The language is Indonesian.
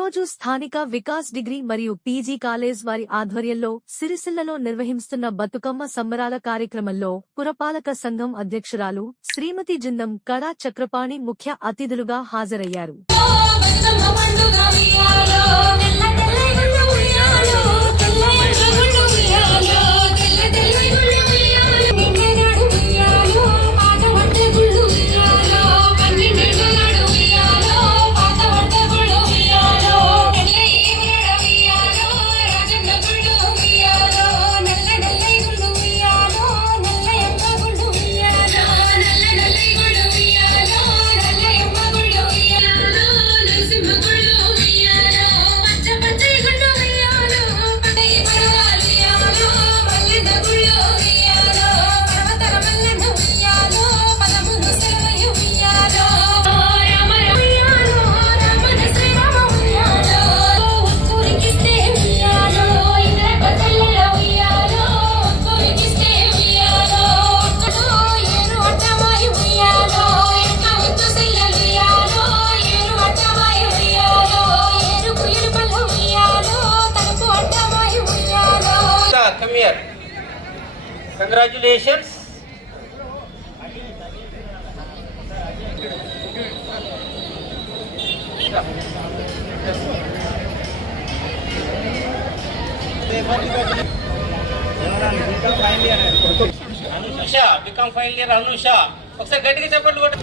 ఈరోజు స్థానిక వికాస్ డిగ్రీ మరియు పీజీ కాలేజ్ వారి ఆధ్వర్యంలో సిరిసిల్లలో నిర్వహిస్తున్న బతుకమ్మ సంబరాల కార్యక్రమంలో పురపాలక సంఘం అధ్యక్షురాలు శ్రీమతి జిందం కడా చక్రపాణి ముఖ్య అతిథులుగా హాజరయ్యారు. Come here. Congratulations. Anusha, become final year Anusha. ఒకసారి గట్టిగా చెప్పండి కూడా